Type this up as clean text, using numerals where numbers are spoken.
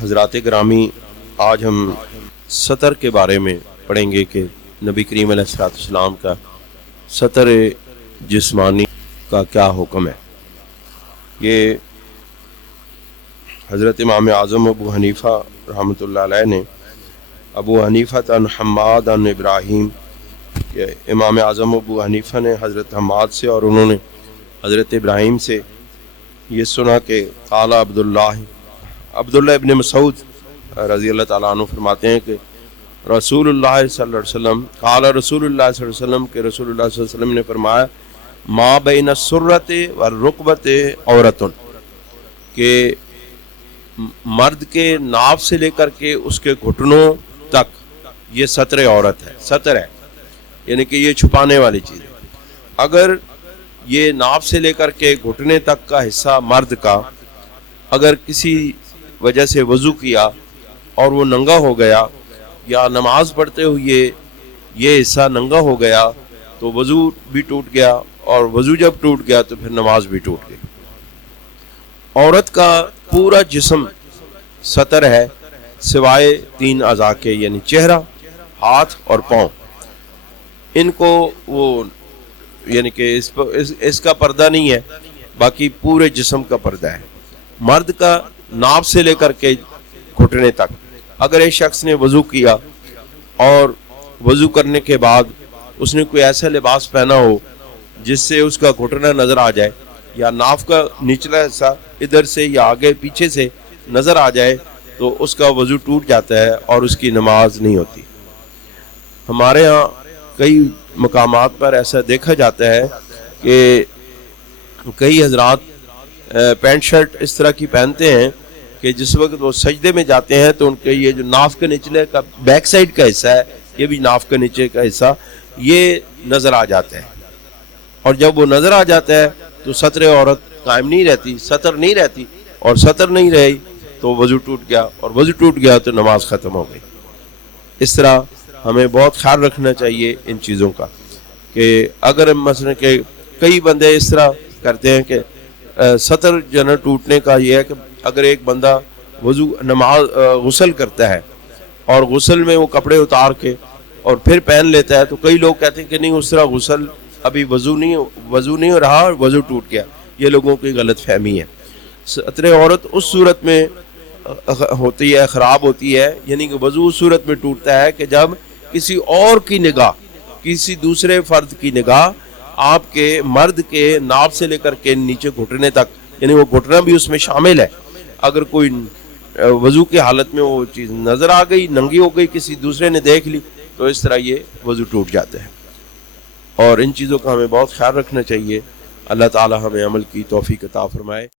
حضرات گرامی، آج ہم سطر کے بارے میں پڑھیں گے کہ نبی کریم علیہ السلام کا سطر جسمانی کا کیا حکم ہے۔ یہ حضرت امام اعظم ابو حنیفہ رحمۃ اللہ علیہ نے ابو حنیفہ عن حماد عن ابراہیم، امام اعظم ابو حنیفہ نے حضرت حماد سے اور انہوں نے حضرت ابراہیم سے یہ سنا کہ قال عبداللہ ابن مسعود رضی اللہ تعالیٰ عنہ فرماتے ہیں کہ رسول اللہ صلی اللہ علیہ وسلم قال رسول اللہ صلی اللہ علیہ وسلم کہ رسول اللہ صلی اللہ علیہ وسلم نے فرمایا ما بین السرۃ والرکبۃ عورۃ، کہ مرد کے ناف سے لے کر کے اس کے گھٹنوں تک یہ سطر عورت ہے، سطر ہے، یعنی کہ یہ چھپانے والی چیز ہے۔ اگر یہ ناف سے لے کر کے گھٹنے تک کا حصہ مرد کا اگر کسی وجہ سے وضو کیا اور وہ ننگا ہو گیا یا نماز پڑھتے ہوئے یہ حصہ ننگا ہو گیا تو وضو بھی ٹوٹ گیا، اور وضو جب ٹوٹ گیا تو پھر نماز بھی ٹوٹ گئی۔ عورت کا پورا جسم سطر ہے سوائے 3 اعضاء کے، یعنی چہرہ، ہاتھ اور پاؤں۔ ان کو وہ یعنی کہ اس کا پردہ نہیں ہے، باقی پورے جسم کا پردہ ہے۔ مرد کا ناف سے لے کر کے گھٹنے تک، اگر ایک شخص نے وضو کیا اور وضو کرنے کے بعد اس نے کوئی ایسا لباس پہنا ہو جس سے اس کا گھٹنا نظر آ جائے یا ناف کا نچلا حصہ ادھر سے یا آگے پیچھے سے نظر آ جائے تو اس کا وضو ٹوٹ جاتا ہے اور اس کی نماز نہیں ہوتی۔ ہمارے ہاں کئی مقامات پر ایسا دیکھا جاتا ہے کہ کئی حضرات پینٹ شرٹ اس طرح کی پہنتے ہیں کہ جس وقت وہ سجدے میں جاتے ہیں تو ان کے یہ جو ناف کے نچلے کا بیک سائڈ کا حصہ ہے، یہ بھی ناف کے نیچے کا حصہ یہ نظر آ جاتا ہے، اور جب وہ نظر آ جاتا ہے تو سطر عورت قائم نہیں رہتی، سطر نہیں رہتی، اور سطر نہیں رہی تو وضو ٹوٹ گیا، اور وضو ٹوٹ گیا تو نماز ختم ہو گئی۔ اس طرح ہمیں بہت خیال رکھنا چاہیے ان چیزوں کا کہ اگر مثلا کہ کئی بندے اس طرح کرتے ہیں کہ سطر جنر ٹوٹنے کا یہ ہے کہ اگر ایک بندہ غسل کرتا ہے اور غسل میں وہ کپڑے اتار کے اور پھر پہن لیتا ہے تو کئی لوگ کہتے ہیں کہ نہیں اس طرح غسل ابھی وضو نہیں ہو رہا اور وضو ٹوٹ گیا۔ یہ لوگوں کی غلط فہمی ہے۔ سطر عورت اس صورت میں ہوتی ہے، خراب ہوتی ہے، یعنی کہ وضو اس صورت میں ٹوٹتا ہے کہ جب کسی اور کی نگاہ، کسی دوسرے فرد کی نگاہ آپ کے مرد کے ناف سے لے کر کے نیچے گھٹنے تک، یعنی وہ گھٹنا بھی اس میں شامل ہے، اگر کوئی وضو کی حالت میں وہ چیز نظر آ گئی، ننگی ہو گئی، کسی دوسرے نے دیکھ لی تو اس طرح یہ وضو ٹوٹ جاتا ہے۔ اور ان چیزوں کا ہمیں بہت خیال رکھنا چاہیے۔ اللہ تعالی ہمیں عمل کی توفیق عطا فرمائے۔